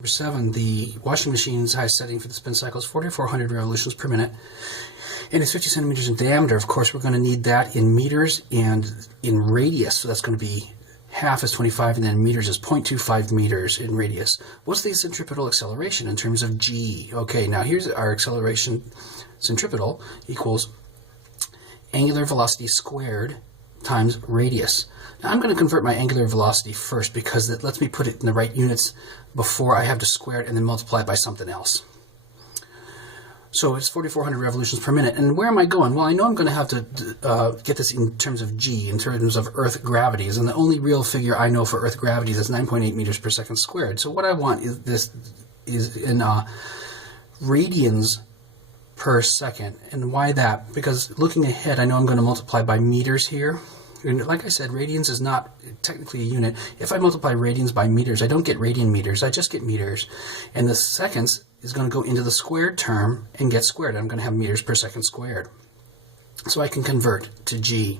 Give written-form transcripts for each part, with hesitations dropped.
Number 7, the washing machine's highest setting for the spin cycle is 4,400 revolutions per minute, and it's 50 centimeters in diameter. Of course, we're going to need that in meters and in radius, so that's going to be half is 25, and then meters is 0.25 meters in radius. What's the centripetal acceleration in terms of g? Okay, now here's our acceleration. Centripetal equals angular velocity squared times radius. Now I'm going to convert my angular velocity first because it lets me put it in the right units before I have to square it and then multiply it by something else. So it's 4,400 revolutions per minute. And where am I going? Well, I know I'm going to have to get this in terms of g, in terms of Earth gravities. And the only real figure I know for Earth gravities is 9.8 meters per second squared. So what I want is this is in radians per second. And why that? Because looking ahead, I know I'm going to multiply by meters here. And like I said, radians is not technically a unit. If I multiply radians by meters, I don't get radian meters, I just get meters. And the seconds is going to go into the squared term and get squared. I'm going to have meters per second squared. So I can convert to g.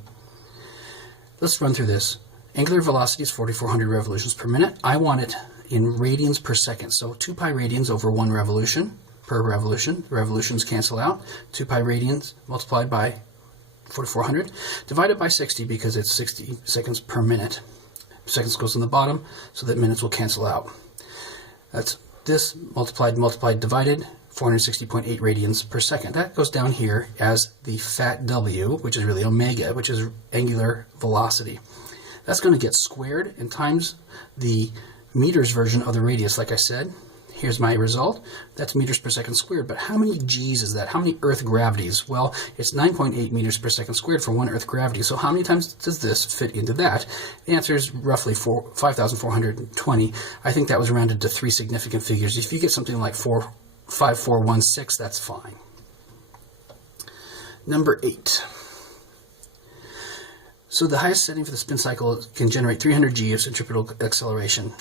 Let's run through this. Angular velocity is 4,400 revolutions per minute. I want it in radians per second. So 2 pi radians over 1 revolution per revolution. The revolutions cancel out. 2 pi radians multiplied by 4,400 divided by 60 because it's 60 seconds per minute. Seconds goes on the bottom so that minutes will cancel out. That's this multiplied, divided, 460.8 radians per second. That goes down here as the fat W, which is really omega, which is angular velocity. That's going to get squared and times the meters version of the radius, like I said. Here's my result. That's meters per second squared. But how many g's is that? How many Earth gravities? Well, it's 9.8 meters per second squared for 1 Earth gravity. So how many times does this fit into that? The answer is roughly 5,420. I think that was rounded to 3 significant figures. If you get something like 5,416, that's fine. Number 8. So the highest setting for the spin cycle can generate 300 g of centripetal acceleration.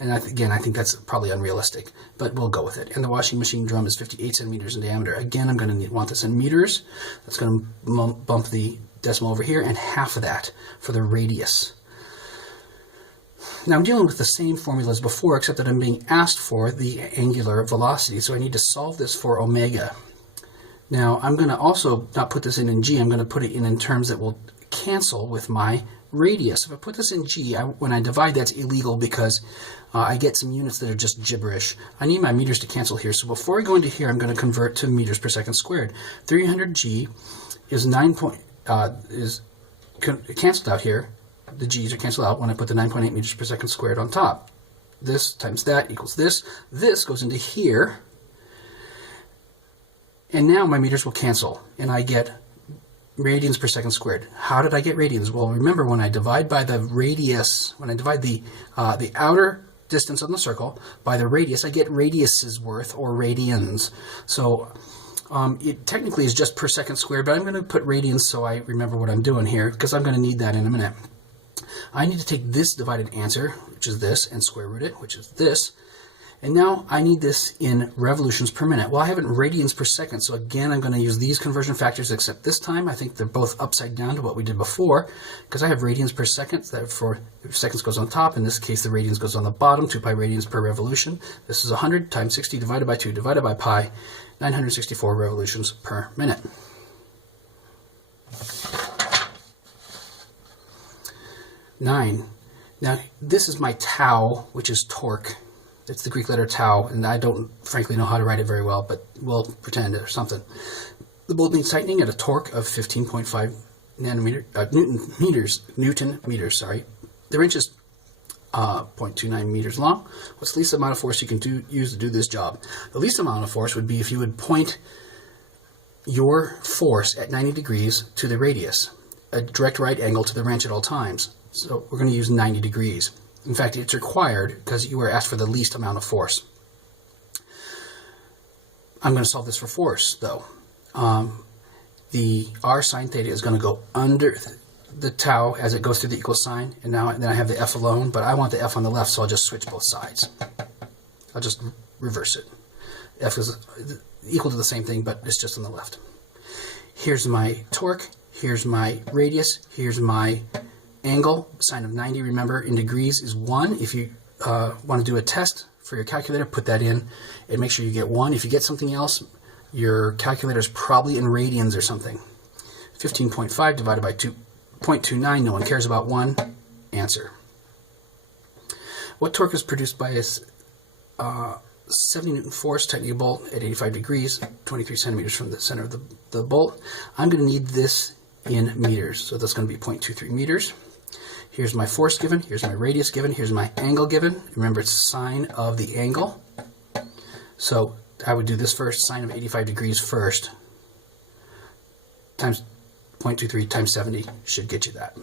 And again, I think that's probably unrealistic, but we'll go with it. And the washing machine drum is 58 centimeters in diameter. Again, I'm going to want this in meters. That's going to bump the decimal over here, and half of that for the radius. Now I'm dealing with the same formula as before, except that I'm being asked for the angular velocity, so I need to solve this for omega. Now I'm going to also not put this in g, I'm going to put it in terms that will cancel with my radius. If I put this in g, when I divide, that's illegal because I get some units that are just gibberish. I need my meters to cancel here, so before I go into here, I'm going to convert to meters per second squared. 300 g is canceled out here. The g's are canceled out when I put the 9.8 meters per second squared on top. This times that equals this. This goes into here, and now my meters will cancel, and I get radians per second squared. How did I get radians? Well, remember, when I divide by the radius, when I divide the outer distance on the circle by the radius, I get radius's worth, or radians. So it technically is just per second squared, but I'm going to put radians so I remember what I'm doing here, because I'm going to need that in a minute. I need to take this divided answer, which is this, and square root it, which is this. And now I need this in revolutions per minute. Well, I have it in radians per second, so again, I'm going to use these conversion factors, except this time I think they're both upside down to what we did before, because I have radians per second, therefore seconds goes on top. In this case, the radians goes on the bottom, 2 pi radians per revolution. This is 100 times 60 divided by 2 divided by pi, 964 revolutions per minute. Nine. Now, this is my tau, which is torque. It's the Greek letter tau, and I don't frankly know how to write it very well, but we'll pretend or something. The bolt needs tightening at a torque of 15.5 Newton meters. Sorry. The wrench is 0.29 meters long. What's the least amount of force you can use to do this job? The least amount of force would be if you would point your force at 90 degrees to the radius, a direct right angle to the wrench at all times. So we're going to use 90 degrees. In fact, it's required because you were asked for the least amount of force. I'm going to solve this for force, though. The r sine theta is going to go under the tau as it goes through the equal sign, and then I have the f alone, but I want the f on the left, so I'll just switch both sides. I'll just reverse it. F is equal to the same thing, but it's just on the left. Here's my torque, here's my radius, here's my angle. Sine of 90, remember, in degrees is 1. If you want to do a test for your calculator, put that in and make sure you get 1. If you get something else, your calculator is probably in radians or something. 15.5 divided by 2.29, no one cares about 1. Answer. What torque is produced by a 70 Newton force tightening a bolt at 85 degrees, 23 centimeters from the center of the bolt? I'm going to need this in meters, so that's going to be 0.23 meters. Here's my force given, here's my radius given, here's my angle given. Remember, it's sine of the angle. So I would do this first, sine of 85 degrees first, times 0.23 times 70 should get you that.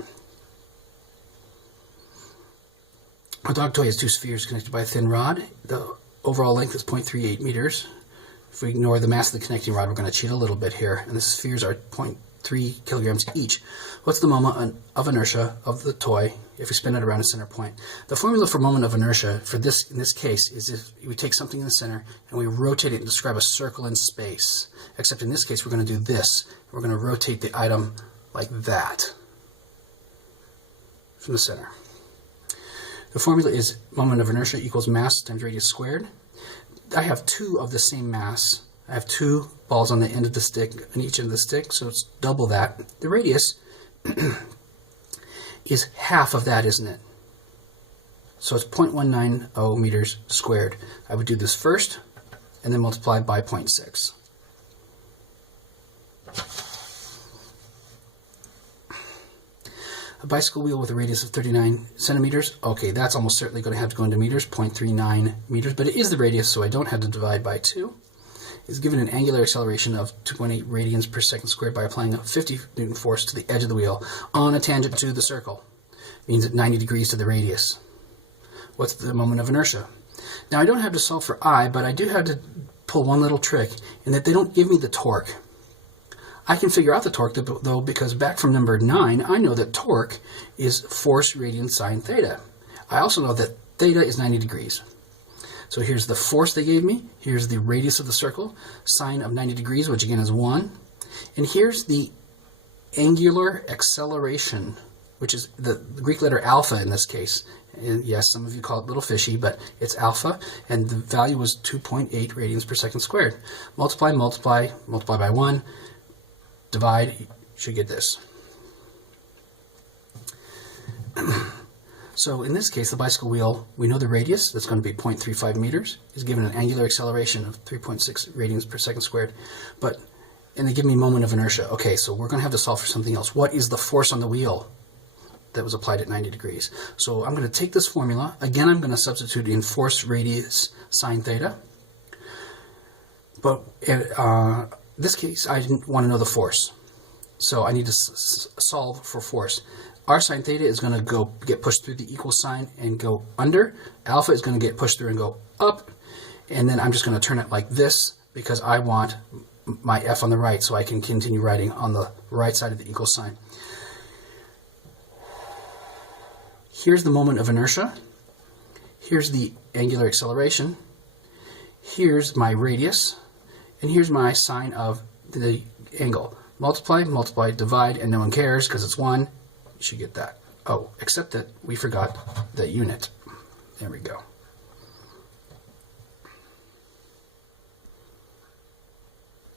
A dog toy has 2 spheres connected by a thin rod. The overall length is 0.38 meters. If we ignore the mass of the connecting rod, we're going to cheat a little bit here. And the spheres are 0.3 kilograms each. What's the moment of inertia of the toy if we spin it around a center point? The formula for moment of inertia for this, in this case, is if we take something in the center and we rotate it and describe a circle in space. Except in this case, we're going to do this. We're going to rotate the item like that from the center. The formula is moment of inertia equals mass times radius squared. I have 2 of the same mass. I have 2 balls on the end of the stick, on each end of the stick, so it's double that. The radius is half of that, isn't it? So it's 0.190 meters squared. I would do this first, and then multiply by 0.6. A bicycle wheel with a radius of 39 centimeters. Okay, that's almost certainly going to have to go into meters, 0.39 meters, but it is the radius, so I don't have to divide by 2. Is given an angular acceleration of 2.8 radians per second squared by applying a 50 Newton force to the edge of the wheel on a tangent to the circle. Means at 90 degrees to the radius. What's the moment of inertia? Now I don't have to solve for I, but I do have to pull one little trick in that they don't give me the torque. I can figure out the torque though, because back from number 9, I know that torque is force radians sine theta. I also know that theta is 90 degrees. So here's the force they gave me, here's the radius of the circle, sine of 90 degrees, which again is 1, and here's the angular acceleration, which is the Greek letter alpha in this case. And yes, some of you call it little fishy, but it's alpha, and the value was 2.8 radians per second squared. Multiply, multiply, multiply by 1, divide, you should get this. So in this case, the bicycle wheel, we know the radius, that's going to be 0.35 meters, is given an angular acceleration of 3.6 radians per second squared. And they give me moment of inertia. Okay, so we're going to have to solve for something else. What is the force on the wheel that was applied at 90 degrees? So I'm going to take this formula. Again, I'm going to substitute in force radius sine theta. But in this case, I didn't want to know the force. So I need to solve for force. R sine theta is going to get pushed through the equal sign and go under. Alpha is going to get pushed through and go up. And then I'm just going to turn it like this because I want my F on the right so I can continue writing on the right side of the equal sign. Here's the moment of inertia. Here's the angular acceleration. Here's my radius. And here's my sine of the angle. Multiply, multiply, divide, and no one cares because it's 1. You should get that. Oh, except that we forgot the unit. There we go.